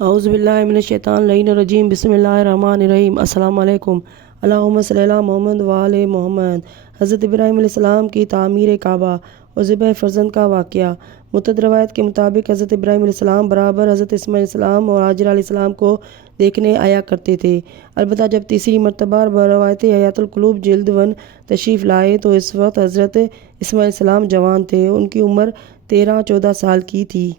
اعوذ باللہ من الشیطان اللعین الرجیم بسم اللہ الرحمن الرحیم۔ السلام علیکم۔ اللہم صلی علی محمد وآل محمد۔ حضرت ابراہیم علیہ السلام کی تعمیر کعبہ اور ذبح فرزند کا واقعہ۔ متعدد روایت کے مطابق حضرت ابراہیم علیہ السلام برابر حضرت اسماعیل علیہ السلام اور ہاجرہ علیہ السلام کو دیکھنے آیا کرتے تھے۔ البتہ جب تیسری مرتبہ بروایت حیات القلوب جلد 1 تشریف لائے تو اس وقت حضرت اسماعیل علیہ السلام جوان تھے۔ ان کی عمر 13-14 سال کی تھی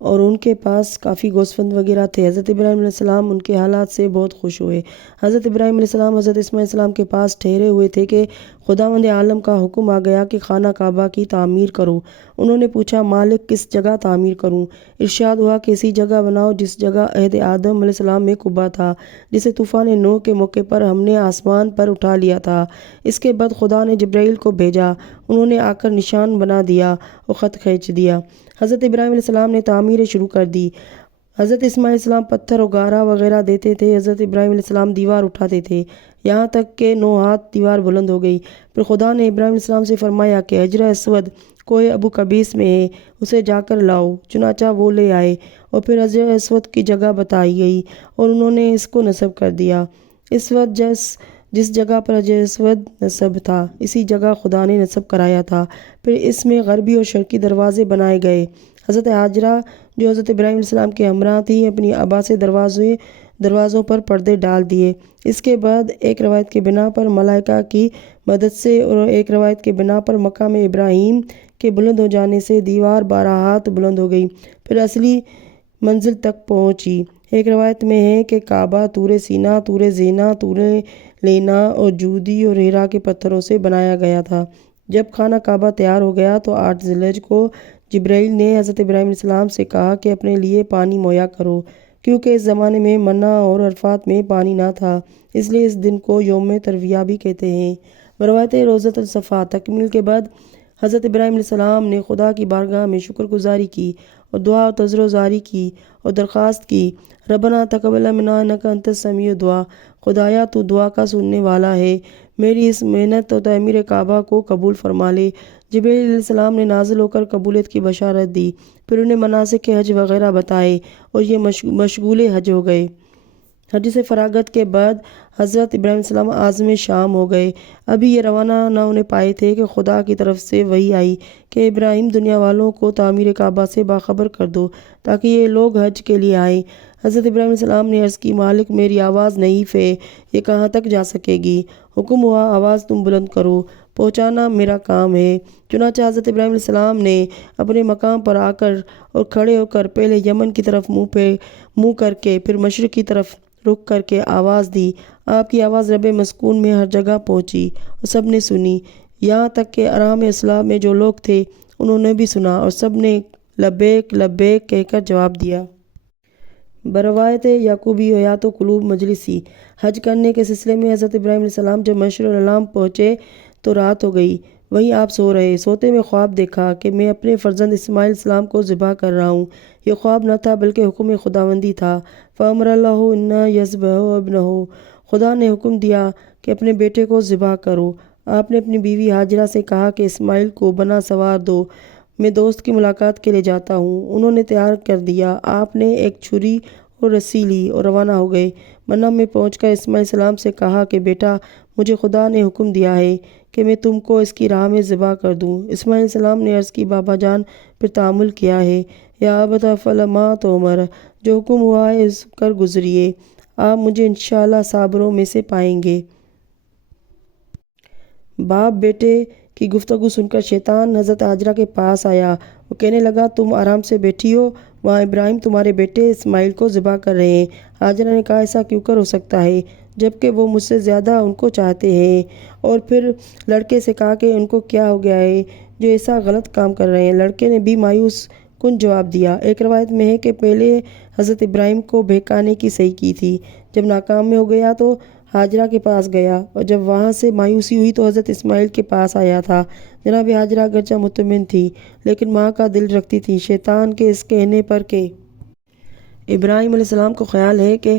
اور ان کے پاس کافی گوسفند وغیرہ تھے۔ حضرت ابراہیم علیہ السلام ان کے حالات سے بہت خوش ہوئے۔ حضرت ابراہیم علیہ السلام حضرت اسماعیل علیہ السلام کے پاس ٹھہرے ہوئے تھے کہ خداوند عالم کا حکم آ گیا کہ خانہ کعبہ کی تعمیر کرو۔ انہوں نے پوچھا، مالک کس جگہ تعمیر کروں؟ ارشاد ہوا کہ ایسی جگہ بناؤ جس جگہ عہد آدم علیہ السلام میں قبہ تھا، جسے طوفان نوح کے موقع پر ہم نے آسمان پر اٹھا لیا تھا۔ اس کے بعد خدا نے جبرائیل کو بھیجا، انہوں نے آ کر نشان بنا دیا اور خط کھینچ دیا۔ حضرت ابراہیم علیہ السلام نے تعمیر شروع کر دی۔ حضرت اسماعیل علیہ السلام پتھر اور گارا وغیرہ دیتے تھے، حضرت ابراہیم علیہ السلام دیوار اٹھاتے تھے، یہاں تک کہ 9 ہاتھ دیوار بلند ہو گئی۔ پھر خدا نے ابراہیم علیہ السلام سے فرمایا کہ حجر اسود کوہ ابو قبیس میں ہے، اسے جا کر لاؤ۔ چنانچہ وہ لے آئے اور پھر حجر اسود کی جگہ بتائی گئی اور انہوں نے اس کو نصب کر دیا۔ اس وقت جس جگہ پر حجر اسود نصب تھا، اسی جگہ خدا نے نصب کرایا تھا۔ پھر اس میں غربی اور شرقی دروازے بنائے گئے۔ حضرت ہاجرہ جو حضرت ابراہیم علیہ السلام کے ہمراہ تھیں، اپنی آبا سے دروازوں پر پردے ڈال دیے۔ اس کے بعد ایک روایت کے بنا پر ملائکہ کی مدد سے اور ایک روایت کے بنا پر مقام ابراہیم کے بلند ہو جانے سے دیوار 12 ہاتھ بلند ہو گئی، پھر اصلی منزل تک پہنچی۔ ایک روایت میں ہے کہ کعبہ طور سینا، طور زینا، طور لینا اور جودی اور ہیرا کے پتھروں سے بنایا گیا تھا۔ جب خانہ کعبہ تیار ہو گیا تو 8 ذی الحجہ کو جبرائیل نے حضرت ابراہیم علیہ السلام سے کہا کہ اپنے لیے پانی مہیا کرو، کیونکہ اس زمانے میں منہ اور عرفات میں پانی نہ تھا، اس لیے اس دن کو یوم ترویہ بھی کہتے ہیں۔ بروایت روضۃ الصفا تکمیل کے بعد حضرت ابراہیم علیہ السلام نے خدا کی بارگاہ میں شکر گزاری کی اور دعا اور تضرع زاری کی اور درخواست کی، ربنا تقبل منا انک انت السمیع الدعاء، خدایا تو دعا کا سننے والا ہے، میری اس محنت اور تعمیر کعبہ کو قبول فرما لے۔ جبرائیل علیہ السلام نے نازل ہو کر قبولیت کی بشارت دی، پھر انہیں مناسک حج وغیرہ بتائے اور یہ مشغول حج ہو گئے۔ حج سے فراغت کے بعد حضرت ابراہیم علیہ السلام عازم شام ہو گئے۔ ابھی یہ روانہ نہ ہونے پائے تھے کہ خدا کی طرف سے وحی آئی کہ ابراہیم دنیا والوں کو تعمیر کعبہ سے باخبر کر دو تاکہ یہ لوگ حج کے لیے آئیں۔ حضرت ابراہیم علیہ السلام نے عرض کی، مالک میری آواز ضعیف ہے، یہ کہاں تک جا سکے گی؟ حکم ہوا آواز تم بلند کرو، پہنچانا میرا کام ہے۔ چنانچہ حضرت ابراہیم علیہ السلام نے اپنے مقام پر آ کر اور کھڑے ہو کر پہلے یمن کی طرف منہ کر کے پھر مشرق کی طرف رخ کر کے آواز دی۔ آپ کی آواز رب مسکون میں ہر جگہ پہنچی اور سب نے سنی، یہاں تک کہ ارحام اصلاح میں جو لوگ تھے انہوں نے بھی سنا اور سب نے لبیک لبیک کہہ کر جواب دیا۔ بروایت یعقوبی حیات القلوب مجلسی حج کرنے کے سلسلے میں حضرت ابراہیم علیہ السلام جب مشر العلام پہنچے تو رات ہو گئی، وہیں آپ سو رہے۔ سوتے میں خواب دیکھا کہ میں اپنے فرزند اسماعیل علیہ السلام کو ذبح کر رہا ہوں۔ یہ خواب نہ تھا بلکہ حکم خداوندی تھا۔ فَأَمَرَ اللَّهُ أَن يَذْبَحَ ابْنَهُ، خدا نے حکم دیا کہ اپنے بیٹے کو ذبح کرو۔ آپ نے اپنی بیوی ہاجرہ سے کہا کہ اسماعیل کو بنا سوار دو، میں دوست کی ملاقات کے لیے جاتا ہوں۔ انہوں نے تیار کر دیا۔ آپ نے ایک چھری اور رسی لی اور روانہ ہو گئے۔ منام میں پہنچ کر اسماعیل علیہ السلام سے کہا کہ بیٹا، مجھے خدا نے حکم دیا ہے کہ میں تم کو اس کی راہ میں ذبح کر دوں۔ اسماعیل علیہ السلام نے عرض کی، بابا جان پھر تعامل کیا ہے؟ یا ابت افعل ما تؤمر، جو حکم ہوا ہے اس کر گزریے، آپ مجھے انشاءاللہ صابروں میں سے پائیں گے۔ باپ بیٹے کی گفتگو سن کر شیطان حضرت ہاجرہ کے پاس آیا۔ وہ کہنے لگا، تم آرام سے بیٹھی ہو، وہاں ابراہیم تمہارے بیٹے اسماعیل کو ذبح کر رہے ہیں۔ ہاجرہ نے کہا، ایسا کیوں کر ہو سکتا ہے جبکہ وہ مجھ سے زیادہ ان کو چاہتے ہیں؟ اور پھر لڑکے سے کہا کہ ان کو کیا ہو گیا ہے جو ایسا غلط کام کر رہے ہیں؟ لڑکے نے بھی مایوس کن جواب دیا۔ ایک روایت میں ہے کہ پہلے حضرت ابراہیم کو بہکانے کی صحیح کی تھی، جب ناکام ہو گیا تو ہاجرہ کے پاس گیا اور جب وہاں سے مایوسی ہوئی تو حضرت اسماعیل کے پاس آیا تھا۔ جناب ہاجرہ اگرچہ مطمئن تھی لیکن ماں کا دل رکھتی تھی۔ شیطان کے اس کہنے پر کہ ابراہیم علیہ السلام کو خیال ہے کہ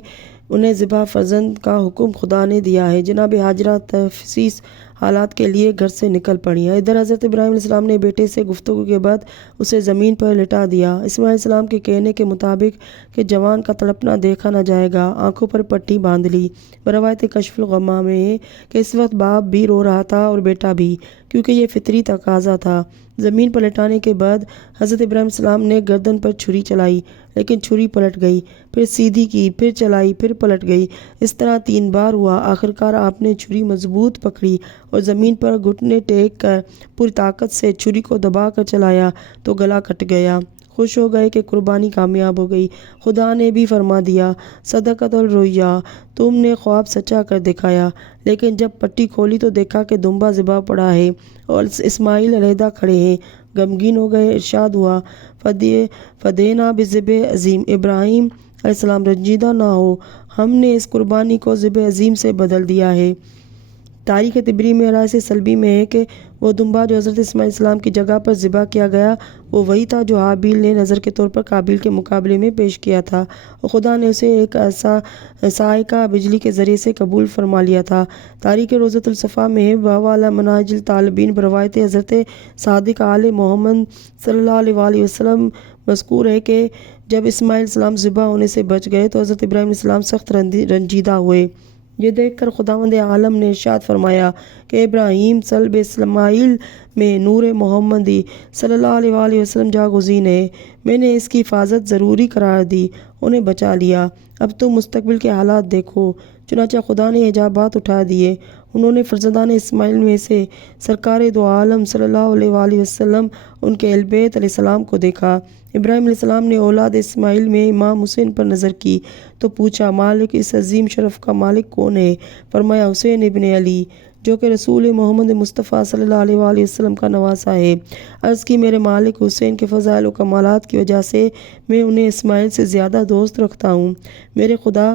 انہیں ذبح فرزند کا حکم خدا نے دیا ہے، جناب ہاجرہ تفسیس حالات کے لیے گھر سے نکل پڑی۔ ادھر حضرت ابراہیم علیہ السلام نے بیٹے سے گفتگو کے بعد اسے زمین پر لٹا دیا۔ اسماعیل علیہ السلام کے کہنے کے مطابق کہ جوان کا تڑپنا دیکھا نہ جائے گا، آنکھوں پر پٹی باندھ لی۔ روایت کشف الغمہ میں ہے کہ اس وقت باپ بھی رو رہا تھا اور بیٹا بھی، کیونکہ یہ فطری تقاضا تھا۔ زمین پر لٹانے کے بعد حضرت ابراہیم علیہ السلام نے گردن پر چھری چلائی، لیکن چھری پلٹ گئی، پھر سیدھی کی، پھر چلائی، پھر پلٹ گئی۔ اس طرح 3 بار ہوا۔ آخرکار آپ نے چھری مضبوط پکڑی اور زمین پر گھٹنے ٹیک کر پوری طاقت سے چھری کو دبا کر چلایا تو گلا کٹ گیا۔ خوش ہو گئے کہ قربانی کامیاب ہو گئی۔ خدا نے بھی فرما دیا، صدقت الرؤیا، تم نے خواب سچا کر دکھایا۔ لیکن جب پٹی کھولی تو دیکھا کہ دمبا ذبح پڑا ہے اور اسماعیل علیحدہ کھڑے ہیں۔ غمگین ہو گئے۔ ارشاد ہوا، فدینا بذبح عظیم، ابراہیم علیہ السلام رنجیدہ نہ ہو، ہم نے اس قربانی کو ذبح عظیم سے بدل دیا ہے۔ تاریخ طبری میں رائے سلبی میں ہے کہ وہ دمبا جو حضرت اسماعیل علیہ السلام کی جگہ پر ذبح کیا گیا وہ وہی تھا جو حابیل نے نذر کے طور پر قابیل کے مقابلے میں پیش کیا تھا، اور خدا نے اسے ایک صاعقہ بجلی کے ذریعے سے قبول فرما لیا تھا۔ تاریخ روضۃ الصفا میں ہے، وَهُوَ عَلَىٰ مَنَاهِجِ الطَّالِبِينَ بروایت حضرت صادق آل محمد صلی اللہ علیہ وسلم مذکور ہے کہ جب اسماعیل علیہ السلام ذبح ہونے سے بچ گئے تو حضرت ابراہیم علیہ السلام سخت رنجیدہ ہوئے۔ یہ دیکھ کر خداوند عالم نے ارشاد فرمایا کہ ابراہیم صلب اسماعیل میں نور محمدی صلی اللہ علیہ وسلم جاگزین ہے، میں نے اس کی حفاظت ضروری قرار دی، انہیں بچا لیا۔ اب تم مستقبل کے حالات دیکھو۔ چنانچہ خدا نے حجابات اٹھا دیے، انہوں نے فرزندان اسماعیل میں سے سرکار دو عالم صلی اللہ علیہ وسلم ان کے اہل بیت علیہ السلام کو دیکھا۔ ابراہیم علیہ السلام نے اولاد اسماعیل میں امام حسین پر نظر کی تو پوچھا، مالک اس عظیم شرف کا مالک کون ہے؟ فرمایا، حسین ابن علی، جو کہ رسول محمد مصطفیٰ صلی اللہ علیہ وسلم کا نواسہ ہے۔ عرض کی، میرے مالک حسین کے فضائل و کمالات کی وجہ سے میں انہیں اسماعیل سے زیادہ دوست رکھتا ہوں۔ میرے خدا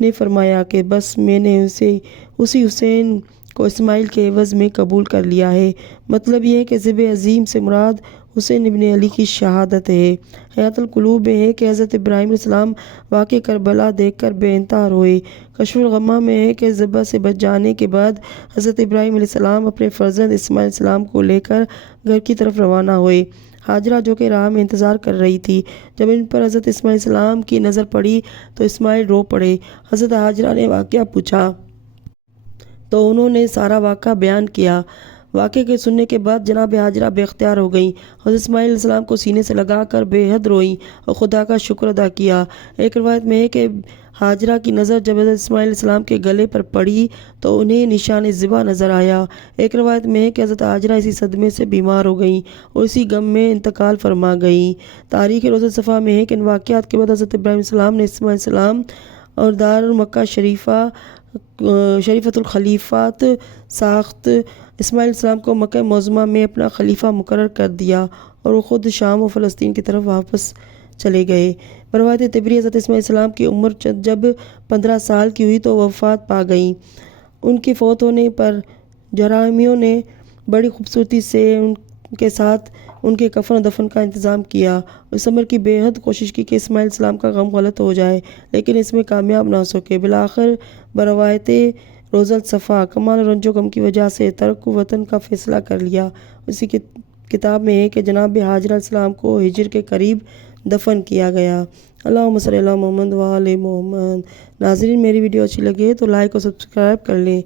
نے فرمایا کہ بس میں نے اسی حسین کو اسماعیل کے عوض میں قبول کر لیا ہے۔ مطلب یہ ہے کہ ذبح عظیم سے مراد حسین ابن علی کی شہادت ہے۔ حیات القلوب میں ہے کہ حضرت ابراہیم علیہ السلام واقع کربلا دیکھ کر بے انتہا روئے۔ کشف الغمہ میں ہے کہ ذبح سے بچ جانے کے بعد حضرت ابراہیم علیہ السلام اپنے فرزند اسماعیل علیہ السلام کو لے کر گھر کی طرف روانہ ہوئے۔ ہاجرہ جو کہ راہ میں انتظار کر رہی تھی، جب ان پر حضرت اسماعیل علیہ السلام کی نظر پڑی تو اسماعیل رو پڑے۔ حضرت ہاجرہ نے واقعہ پوچھا تو انہوں نے سارا واقعہ بیان کیا۔ واقعے کے سننے کے بعد جناب ہاجرہ بے اختیار ہو گئیں۔ حضرت اسماعیل علیہ السلام کو سینے سے لگا کر بے حد روئیں اور خدا کا شکر ادا کیا۔ ایک روایت میں ہے کہ ہاجرہ کی نظر جب حضرت اسماعیل علیہ السلام کے گلے پر پڑی تو انہیں نشان ذبح نظر آیا۔ ایک روایت میں ہے کہ حضرت ہاجرہ اسی صدمے سے بیمار ہو گئیں اور اسی غم میں انتقال فرما گئیں۔ تاریخ روضۃ الصفا میں ہے کہ ان واقعات کے بعد حضرت ابراہیم علیہ السلام نے اسماعیل علیہ السلام اور دار مکہ شریفۃ الخلیفات ساخت اسماعیل علیہ السلام کو مکہ معظمہ میں اپنا خلیفہ مقرر کر دیا اور وہ خود شام و فلسطین کی طرف واپس چلے گئے۔ روایت طبری حضرت اسماعیل علیہ السلام کی عمر جب 15 سال کی ہوئی تو وفات پا گئیں۔ ان کے فوت ہونے پر جرائمیوں نے بڑی خوبصورتی سے ان کے ساتھ ان کے کفن و دفن کا انتظام کیا۔ اس عمر کی بے حد کوشش کی کہ اسماعیل علیہ السلام کا غم غلط ہو جائے، لیکن اس میں کامیاب نہ ہو سکے۔ بالآخر بروایت روضۃ الصفا کمال رنج و غم کی وجہ سے ترک وطن کا فیصلہ کر لیا۔ اسی کتاب میں ہے کہ جناب ہاجرہ علیہ السلام کو ہجر کے قریب دفن کیا گیا۔ اللہم صلی علی محمد و آل محمد۔ ناظرین، میری ویڈیو اچھی لگے تو لائک اور سبسکرائب کر لیں۔